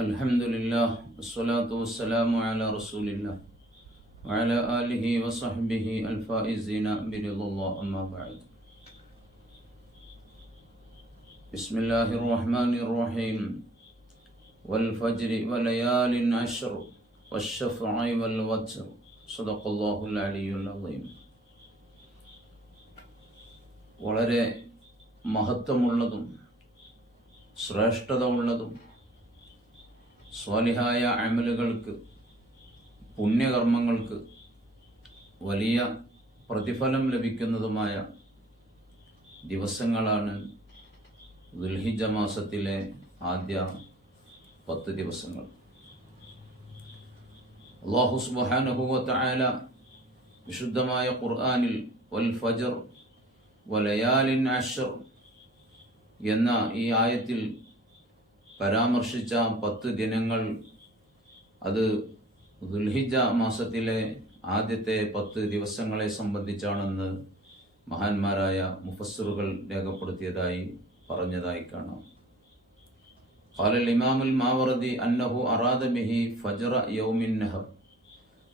അൽഹംദുലില്ലാ വസ്സലാത്തു വസ്സലാമു അലാ റസൂലില്ലാ വഅലാ ആലിഹി വസഹ്ബിഹി അൽഫായിസീന ബിറിദല്ലാഹ് അമ്മാ ബഅദ്. ബിസ്മില്ലാഹിർ റഹ്മാനിർ റഹീം. വൽ ഫജ്രി വലയാലിൻ അശ്ർ വശ്ശഫഇ വൽ വത്ർ. സദഖല്ലാഹുൽ അലിയ്യുൽ അസീം. വളരെ മഹത്വമുള്ളതും ശ്രേഷ്ഠത ഉള്ളതും സ്വാലിഹായ അമലുകൾക്ക്, പുണ്യകർമ്മങ്ങൾക്ക് വലിയ പ്രതിഫലം ലഭിക്കുന്നതുമായ ദിവസങ്ങളാണ് ദുൽഹിജ്ജ മാസത്തിലെ ആദ്യ 10 ദിവസങ്ങൾ. അല്ലാഹു സുബ്ഹാനഹു വ തആല വിശുദ്ധമായ ഖുർആനിൽ വൽ ഫജ്ർ വലയാലിൻ അശ്ർ എന്ന ഈ ആയത്തിൽ പരാമർശിച്ച 10 ദിനങ്ങൾ അത് ദുൽഹിജ്ജ മാസത്തിലെ ആദ്യത്തെ 10 ദിവസങ്ങളെ സംബന്ധിച്ചാണെന്ന് മഹാന്മാരായ മുഫസ്സിറുകൾ രേഖപ്പെടുത്തിയതായി പറഞ്ഞതായി കാണാം. ഖാല ഇമാം മാവറദി അന്നഹു അറാദ ബിഹി ഫജ്റ യൗമിൻ നഹർ.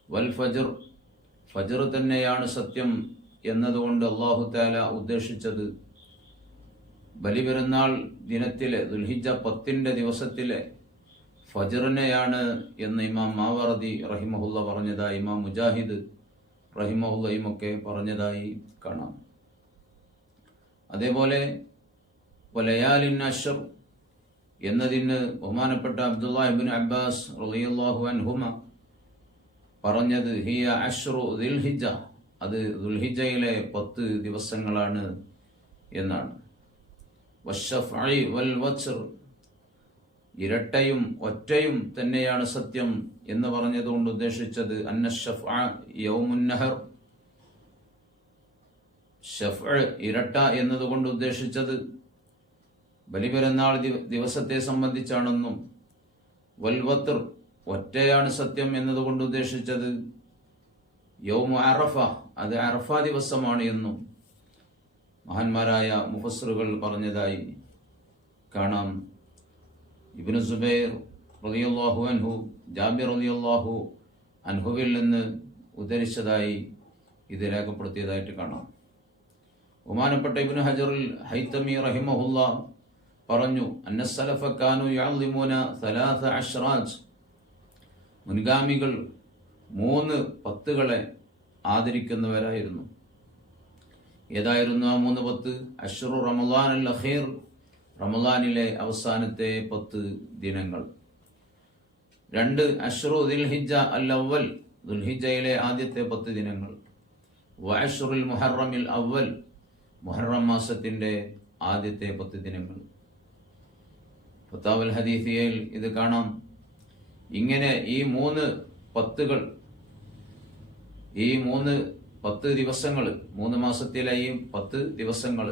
വൽ ഫജ്ർ തന്നെയാണ് സത്യം എന്നതുകൊണ്ട് അല്ലാഹു തആല ഉദ്ദേശിച്ചത് ബലിപെരുന്നാൾ ദിനത്തിലെ ദുൽഹിജ്ജ 10 ദിവസത്തിലെ ഫജ്റിനെയാണ് എന്ന് ഇമാം മാവറദി റഹിമഹുല്ല പറഞ്ഞതായി, ഇമാം മുജാഹിദ് റഹിമഹുല്ലയുമൊക്കെ പറഞ്ഞതായി കാണാം. അതേപോലെ വലയാലിൻ അശ്ർ എന്നതിന് ബഹുമാനപ്പെട്ട അബ്ദുല്ലാഹ് ഇബ്നു അബ്ബാസ് റളിയല്ലാഹു അൻഹുമ പറഞ്ഞത് ഹിയ അശ്റു ദുൽഹിജ്ജ, അത് ദുൽഹിജ്ജയിലെ 10 ദിവസങ്ങളാണ് എന്നാണ്. വശ്ശഫഇ വൽ വത്ർ, ഇരട്ടയും ഒറ്റയും തന്നെയാണ് സത്യം എന്ന് പറഞ്ഞതുകൊണ്ട് ഉദ്ദേശിച്ചത് അന്നശ്ശഫഅ യൗമുൻ നഹർ, ശഫഅ ഇരട്ട എന്നതുകൊണ്ട് ഉദ്ദേശിച്ചത് ബലിപെരുന്നാൾ ദിവസത്തെ സംബന്ധിച്ചാണെന്നും വൽ വത്ർ ഒറ്റയാണ് സത്യം എന്നതുകൊണ്ട് ഉദ്ദേശിച്ചത് യൗമു അറഫ, അത് അറഫ ദിവസമാണ് എന്നും മഹാന്മാരായ മുഫസ്സിറുകൾ പറഞ്ഞതായി കാണാം. ഇബ്നു സുബൈർ റളിയല്ലാഹു അൻഹു ജാബിർ റളിയല്ലാഹു അൻഹുവിൽ നിന്ന് ഉദ്ധരിച്ചതായി ഇത് രേഖപ്പെടുത്തിയതായിട്ട് കാണാം. ബഹുമാനപ്പെട്ട ഇബ്നു ഹജറുൽ ഹൈതമി റഹിമഹുല്ല പറഞ്ഞു, അന്നസ്സലഫ കാനു യഅളിമൂന 3 അശ്റാജ്, മുൻഗാമികൾ 3 10കളെ ആദരിക്കുന്നവരായിരുന്നു. ഏതായിരുന്നു ആ 3 10? അശ്റു റമളാനുൽ അഖീർ, റമളാനിലെ അവസാനത്തെ 10 ദിനങ്ങൾ. 2 അശ്റു ദുൽഹിജ്ജ അൽ അവൽ, ദുൽഹിജ്ജയിലെ ആദ്യത്തെ 10 ദിനങ്ങൾ. വഅശ്റുൽ മുഹറമിൽ അവൽ, മുഹറം മാസത്തിന്റെ ആദ്യത്തെ 10 ദിനങ്ങൾ. ഫതാവൽ ഹദീസിയയിൽ ഇത് കാണാം. ഇങ്ങനെ ഈ 3 10കൾ, ഈ 10 ദിവസങ്ങൾ, 3 മാസത്തിലെ ഈ 10 ദിവസങ്ങൾ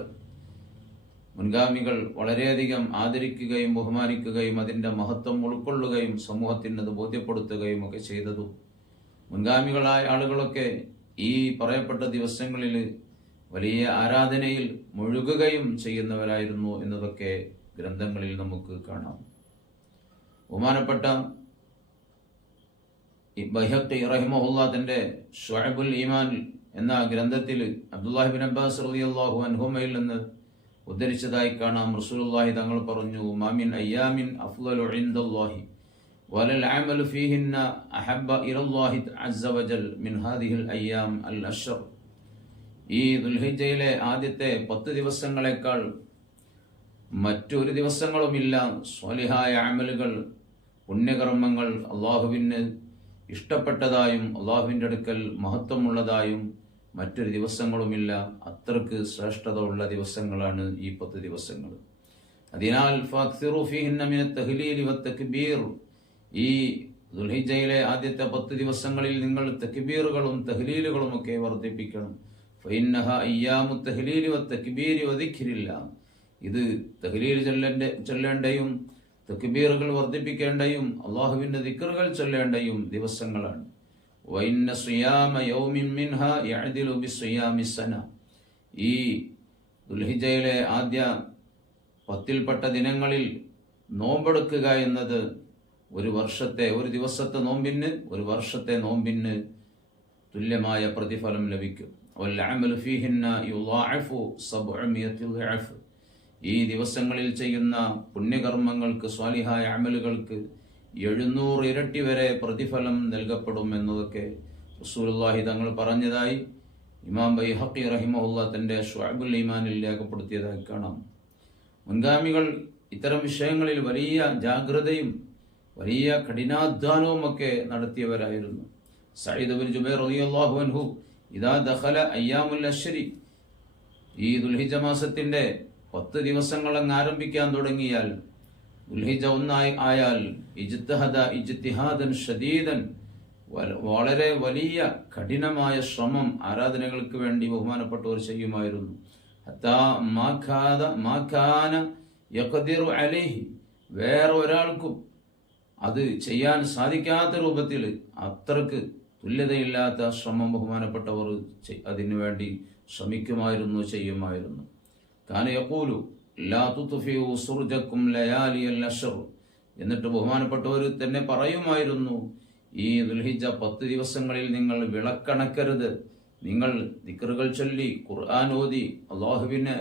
മുൻഗാമികൾ വളരെയധികം ആദരിക്കുകയും ബഹുമാനിക്കുകയും അതിൻ്റെ മഹത്വം ഉൾക്കൊള്ളുകയും സമൂഹത്തിന് അത് ബോധ്യപ്പെടുത്തുകയും ഒക്കെ ചെയ്തതും മുൻഗാമികളായ ആളുകളൊക്കെ ഈ പറയപ്പെട്ട ദിവസങ്ങളിൽ വലിയ ആരാധനയിൽ മുഴുകുകയും ചെയ്യുന്നവരായിരുന്നു എന്നതൊക്കെ ഗ്രന്ഥങ്ങളിൽ നമുക്ക് കാണാം. ബഹുമാനപ്പെട്ട ബൈഹഖി റഹിമഹുല്ലാ തന്റെ ശുഅബുൽ ഈമാൻ എന്ന ഗ്രന്ഥത്തിൽ അബ്ദുല്ലാഹി ഇബ്നു അബ്ബാസ് റളിയല്ലാഹു അൻഹുമയിൽ നിന്ന് ഉദ്ധരിച്ചതായി കാണാം. റസൂലുള്ളാഹി തങ്ങൾ പറഞ്ഞു, മാമിൻ അയ്യാമിൻ അഫ്ളലു ഇൻദല്ലാഹി വലൽ അമലു ഫീഹിന്ന അഹബ്ബ ഇലല്ലാഹി അസ്സ വജൽ മിൻ ഹാദിഹിൽ അയ്യാം അൽ അശ്ർ. ഈ ദുൽഹിജ്ജയിലെ ആദ്യത്തെ 10 ദിവസങ്ങളെക്കാൾ മറ്റൊരു ദിവസങ്ങളുമില്ല സ്വാലിഹായ അമലുകൾ, പുണ്യകർമ്മങ്ങൾ അള്ളാഹുവിന് ഇഷ്ടപ്പെട്ടതായും അള്ളാഹുവിൻ്റെ അടുക്കൽ മഹത്വമുള്ളതായും മറ്റൊരു ദിവസങ്ങളുമില്ല. അത്രക്ക് ശ്രേഷ്ഠത ഉള്ള ദിവസങ്ങളാണ് ഈ 10 ദിവസങ്ങൾ. അതിനാൽ ഫഅക്സിറു ഫീഹിന്ന മിനൽ തഹ്ലീൽ വത്തക്ബീർ, ഈ ദുൽഹിജ്ജയിലെ ആദ്യത്തെ 10 ദിവസങ്ങളിൽ നിങ്ങൾ തക്ബീറുകളും തഹ്ലീലുകളും ഒക്കെ വർദ്ധിപ്പിക്കണം. ഫഇന്നഹ അയ്യാമു തഹ്ലീൽ വത്തക്ബീർ വദിക്രില്ലാ, ഇത് തഹ്ലീൽ ചൊല്ലേണ്ടയും തക്ബീറുകൾ വർദ്ധിപ്പിക്കേണ്ടയും അള്ളാഹുവിന്റെ ദിക്റുകൾ ചൊല്ലേണ്ടയും ദിവസങ്ങളാണ്. വഇന്ന സിയാമ യൗമിൻ മിൻഹാ യഅദിലു ബിസിയാമി സന, ഈ ദുൽഹിജ്ജയിലെ ആദ്യ 10ൽപ്പെട്ട ദിനങ്ങളിൽ നോമ്പെടുക്കുക എന്നത് ഒരു ദിവസത്തെ നോമ്പിന് ഒരു വർഷത്തെ നോമ്പിന് തുല്യമായ പ്രതിഫലം ലഭിക്കും. ഈ ദിവസങ്ങളിൽ ചെയ്യുന്ന പുണ്യകർമ്മങ്ങൾക്ക്, സ്വാലിഹായ അമലുകൾക്ക് 700 ഇരട്ടി വരെ പ്രതിഫലം നൽകപ്പെടും എന്നതൊക്കെ റസൂലുള്ളാഹി തങ്ങൾ പറഞ്ഞതായി ഇമാം ബൈഹഖി റഹിമഹുല്ലാ തന്റെ ശുഅബുൽ ഈമാനിൽ രേഖപ്പെടുത്തിയതായി കാണാം. മുൻഗാമികൾ ഇത്തരം വിഷയങ്ങളിൽ വലിയ ജാഗ്രതയും വലിയ കഠിനാധ്വാനവും ഒക്കെ നടത്തിയവരായിരുന്നു. സഈദ് ഇബ്നു ജുബൈർ റളിയല്ലാഹു അൻഹു ഇദാ ദഖല അയ്യാമുൽ അശ്രി, ഈ ദുൽഹിജ്ജ മാസത്തിന്റെ 10 ദിവസങ്ങൾ അങ്ങ് ആരംഭിക്കാൻ തുടങ്ങിയാൽ, ദുൽഹിജ്ജ 1 ആയാൽ ഇജ്തഹദ ഇജ്തിഹാദൻ ഷദീദൻ, വളരെ വലിയ കഠിനമായ ശ്രമം ആരാധനകൾക്ക് വേണ്ടി ബഹുമാനപ്പെട്ടവർ ചെയ്യുമായിരുന്നു. ഹത്താ മാ കാന യഖദിറു അലൈഹി, വേറെ ഒരാൾക്കും അത് ചെയ്യാൻ സാധിക്കാത്ത രൂപത്തിൽ അത്രക്ക് തുല്യതയില്ലാത്ത ശ്രമം ബഹുമാനപ്പെട്ടവർ അതിനുവേണ്ടി ശ്രമിക്കുമായിരുന്നു, ചെയ്യുമായിരുന്നു. കാന യഖൂലു ലാ തുത്ഫിഉ സുർജക്കും ലയാലിയൽ അശ്ർ, എന്നിട്ട് ബഹുമാനപ്പെട്ടവർ തന്നെ പറയുമായിരുന്നു, ഈ ദുൽഹിജ്ജ 10 ദിവസങ്ങളിൽ നിങ്ങൾ വിളക്കണക്കരുത്. നിങ്ങൾ ദിക്റുകൾ ചൊല്ലി, ഖുർആൻ ഓതി, അള്ളാഹുവിനെ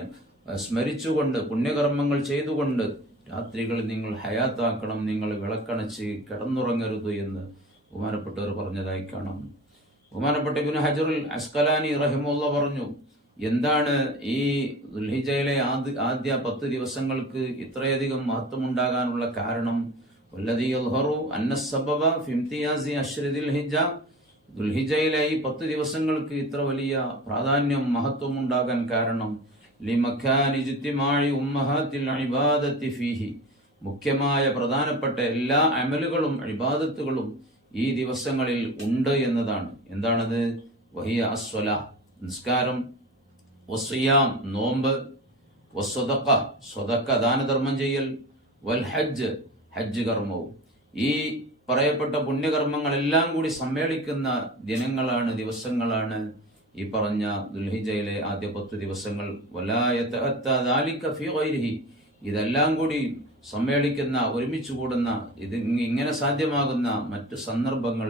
സ്മരിച്ചുകൊണ്ട്, പുണ്യകർമ്മങ്ങൾ ചെയ്തുകൊണ്ട് രാത്രികൾ നിങ്ങൾ ഹയാത്താക്കണം, നിങ്ങൾ വിളക്കണച്ച് കിടന്നുറങ്ങരുത് എന്ന് ബഹുമാനപ്പെട്ടവർ പറഞ്ഞതായി കാണാം. ബഹുമാനപ്പെട്ട ഇബ്നു ഹജറുൽ അസ്കലാനി റഹിമഹുല്ലാഹ് പറഞ്ഞു, എന്താണ് ഈ ദുൽഹിജ്ജയിലെ ആദ്യ 10 ദിവസങ്ങൾക്ക് ഇത്രയധികം മഹത്വമുണ്ടാകാനുള്ള കാരണം? വല്ലദീ യദ്ഹറു അന്ന സബബ ഫി ഇംതിയാസി അശ്രി ദുൽഹിജ്ജ, ദുൽഹിജ്ജയിലെ ഈ 10 ദിവസങ്ങൾക്ക് ഇത്ര വലിയ പ്രാധാന്യം, മഹത്വം ഉണ്ടാകാൻ കാരണം ലിമക്കാനി ഇജ്തിമാഇ ഉമ്മഹാത്തിൽ ഇബാദത്തി ഫീഹി, മുഖ്യമായ പ്രധാനപ്പെട്ട എല്ലാ അമലുകളും ഇബാദത്തുകളും ഈ ദിവസങ്ങളിൽ ഉണ്ട് എന്നതാണ്. എന്താണത്? വഹിയ അസ്വലാ, നിസ്കാരം, വസ്സിയാം, നോമ്പ്, വസ്സദഖ, സ്വദഖ ദാനധർമ്മം ചെയ്യൽ, വൽ ഹജ്ജ്, ഹജ്ജ് കർമ്മവും. ഈ പറയപ്പെട്ട പുണ്യകർമ്മങ്ങളെല്ലാം കൂടി സമ്മേളിക്കുന്ന ദിനങ്ങളാണ്, ദിവസങ്ങളാണ് ഈ പറഞ്ഞ ദുൽഹിജ്ജയിലെ ആദ്യ 10 ദിവസങ്ങൾ. വലാ യതഅത്താ ദാലിക ഫീ ഗൈരിഹി, ഇതെല്ലാം കൂടി സമ്മേളിക്കുന്ന, ഒരുമിച്ച് കൂടുന്ന, ഇത് ഇങ്ങനെ സാധ്യമാകുന്ന മറ്റു സന്ദർഭങ്ങൾ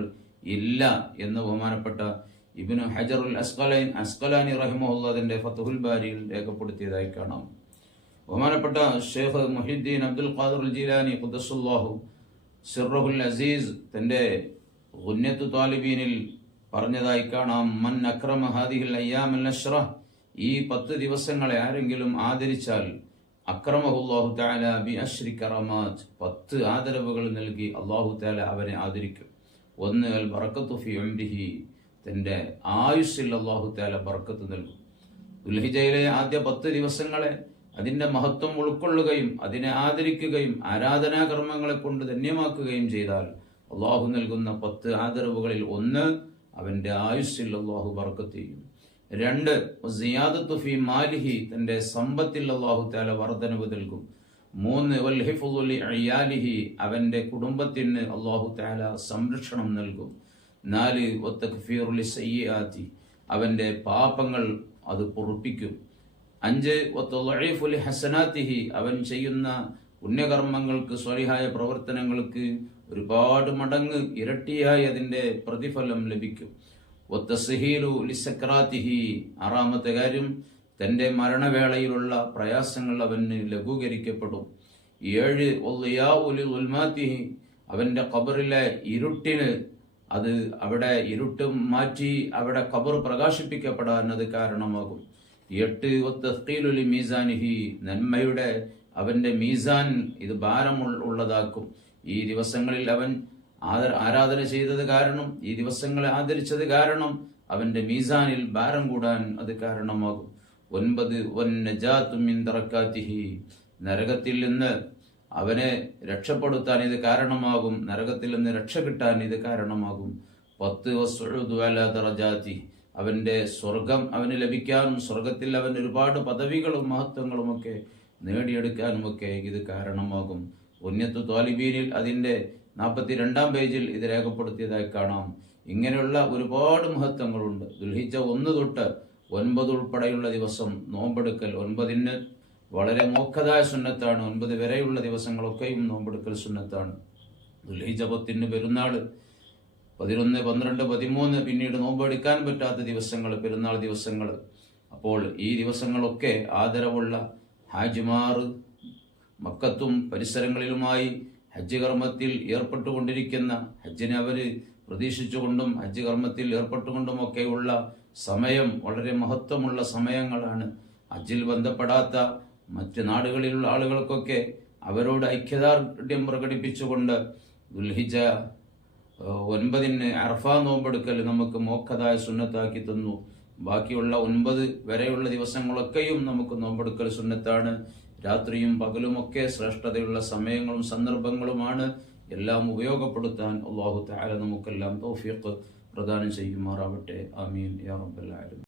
ഇല്ല എന്ന് ബഹുമാനപ്പെട്ട ഇബ്നു ഹജറുൽ അസ്കലാനി റഹിമഹുല്ലാഹിന്റെ ഫത്ഹുൽ ബാരിയിൽ രേഖപ്പെടുത്തിയതായി കാണാം. ബഹുമാനപ്പെട്ട ഷെയ്ഖ് മുഹിദ്ദീൻ അബ്ദുൽ ഖാദിർ ജീലാനി ഖുദ്ദസുല്ലാഹു സിർറുൽ അസീസ് തന്റെ ഗുന്യത്തു താലിബീനിൽ പറഞ്ഞതായി കാണാം, മൻ അക്രമ ഹാദിഹിൽ അയ്യാമുൽ അശ്റ, ഈ 10 ദിവസങ്ങളെ ആരെങ്കിലും ആദരിച്ചാൽ, അക്രമഹുല്ലാഹു തആല ബി അശ്രി കറമാത്, 10 ആദരവുകൾ നൽകി അല്ലാഹു തആല അവനെ ആദരിക്കും. ഒന്ന്, അൽ ബറക്കത്തു ഫി ഉംരിഹി, തന്റെ ആയുസ്സിൽ അല്ലാഹു തആല ബർക്കത്ത് നൽകും. ദുൽഹിജ്ജയിലെ ആദ്യ 10 ദിവസങ്ങളെ അതിന്റെ മഹത്വം ഉൾക്കൊള്ളുകയും അതിനെ ആദരിക്കുകയും ആരാധനാ കർമ്മങ്ങളെ കൊണ്ട് ധന്യമാക്കുകയും ചെയ്താൽ അല്ലാഹു നൽകുന്ന 10 ആദരവുകളിൽ ഒന്ന്, അവന്റെ ആയുസ്സിൽ അല്ലാഹു ബർക്കത്ത് ചെയ്യും. 2, സിയാദത്തു ഫി മാലിഹി, തന്റെ സമ്പത്തിൽ അല്ലാഹു തആല വർധനവ് നൽകും. 3, വൽ ഹിഫ്ളു ലി ഇയാലിഹി, അവന്റെ കുടുംബത്തിന് അല്ലാഹു തആല സംരക്ഷണം നൽകും. 4, വതക്ഫീറു ലിസയ്യിആതി, അവന്റെ പാപങ്ങൾ അത് പൊറുപ്പിക്കും. 5, വതളഈഫു ലിഹസനാതിഹി, അവൻ ചെയ്യുന്ന പുണ്യകർമ്മങ്ങൾക്ക്, സ്വലിഹായ പ്രവർത്തനങ്ങൾക്ക് ഒരുപാട് മടങ്ങ് ഇരട്ടിയായി അതിന്റെ പ്രതിഫലം ലഭിക്കും. വതസ്ഹീലു ലിസക്രാതിഹി, 6ാമത്തെ കാര്യം, തന്റെ മരണവേളയിലുള്ള പ്രയാസങ്ങൾ അവന് ലഘൂകരിക്കപ്പെടും. 7, വളിയാഉ ലിഉൽമാതിഹി, അവന്റെ ഖബറിലെ ഇരുട്ടിന് അത് അവിടെ ഇരുട്ട് മാറ്റി അവിടെ ഖബർ പ്രകാശിപ്പിക്കപ്പെടാൻ അത് കാരണമാകും. 8, വതസ്ഖീലു ലിമീസാനിഹി, നന്മയുടെ അവന്റെ മീസാൻ ഇത് ഭാരമുള്ളതാക്കും. ഈ ദിവസങ്ങളിൽ അവൻ ആരാധന ചെയ്തത് കാരണം, ഈ ദിവസങ്ങളെ ആദരിച്ചത് കാരണം അവന്റെ മീസാനിൽ ഭാരം കൂടാൻ അത് കാരണമാകും. 9, വന്നജാതു മിൻ ദറകാതിഹി, നരകത്തിൽ നിന്ന് അവനെ രക്ഷപ്പെടുത്താൻ ഇത് കാരണമാകും, നരകത്തിൽ നിന്ന് രക്ഷ കിട്ടാൻ ഇത് കാരണമാകും. 10, വസ്ഉദു അലാ ദറജാതി, അവന്റെ സ്വർഗം അവന് ലഭിക്കാനും സ്വർഗത്തിൽ അവൻ ഒരുപാട് പദവികളും മഹത്വങ്ങളും ഒക്കെ നേടിയെടുക്കാനുമൊക്കെ ഇത് കാരണമാകും. ഉന്നത്തു താലിബീനിൽ അതിന്റെ 42-ാം പേജിൽ ഇത് രേഖപ്പെടുത്തിയതായി കാണാം. ഇങ്ങനെയുള്ള ഒരുപാട് മഹത്വങ്ങളുണ്ട്. ദുൽഹിജ്ജ 1 തൊട്ട് 9 ഉൾപ്പെടെയുള്ള ദിവസം നോമ്പെടുക്കൽ, 9-ന് വളരെ മോക്ഷതായ സുന്നത്താണ്. 9 വരെയുള്ള ദിവസങ്ങളൊക്കെയും നോമ്പെടുക്കൽ സുന്നത്താണ്. ദുൽഹിജ്ജ 10 പെരുന്നാൾ, 11, 12, 13 പിന്നീട് നോമ്പെടുക്കാൻ പറ്റാത്ത ദിവസങ്ങൾ, പെരുന്നാൾ ദിവസങ്ങൾ. അപ്പോൾ ഈ ദിവസങ്ങളൊക്കെ ആദരവുള്ള ഹാജിമാർ മക്കത്തും പരിസരങ്ങളിലുമായി ഹജ്ജ് കർമ്മത്തിൽ ഏർപ്പെട്ടുകൊണ്ടിരിക്കുന്ന, ഹജ്ജിനെ അവർ പ്രതീക്ഷിച്ചുകൊണ്ടും ഹജ്ജ് കർമ്മത്തിൽ ഏർപ്പെട്ടുകൊണ്ടുമൊക്കെയുള്ള സമയം വളരെ മഹത്വമുള്ള സമയങ്ങളാണ്. ഹജ്ജിൽ ബന്ധപ്പെടാത്ത മറ്റ് നാടുകളിലുള്ള ആളുകൾക്കൊക്കെ അവരോട് ഐക്യദാർഢ്യം പ്രകടിപ്പിച്ചുകൊണ്ട് ദുൽഹിജ്ജ 9 അറഫ നോമ്പെടുക്കൽ നമുക്ക് മോക്ഷതായ സുന്നത്താക്കി തന്നു. ബാക്കിയുള്ള 9 വരെയുള്ള ദിവസങ്ങളൊക്കെയും നമുക്ക് നോമ്പെടുക്കൽ സുന്നത്താണ്. രാത്രിയും പകലുമൊക്കെ ശ്രേഷ്ഠതയുള്ള സമയങ്ങളും സന്ദർഭങ്ങളുമാണ്. എല്ലാം ഉപയോഗപ്പെടുത്താൻ അല്ലാഹു തആല നമുക്കെല്ലാം തൗഫീഖ് പ്രദാനം ചെയ്യുമാറാവട്ടെ. ആമീൻ യാ റബ്ബൽ ആലമീൻ.